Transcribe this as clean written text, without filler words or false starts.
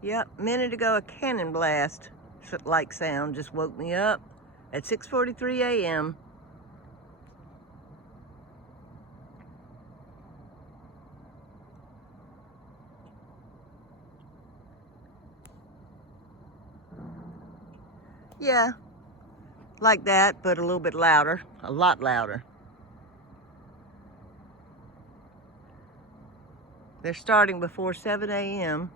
Yep, a minute ago a cannon blast like sound just woke me up at 6:43 a.m. Yeah, like that, but a little bit louder, a lot louder. They're starting before 7 a.m.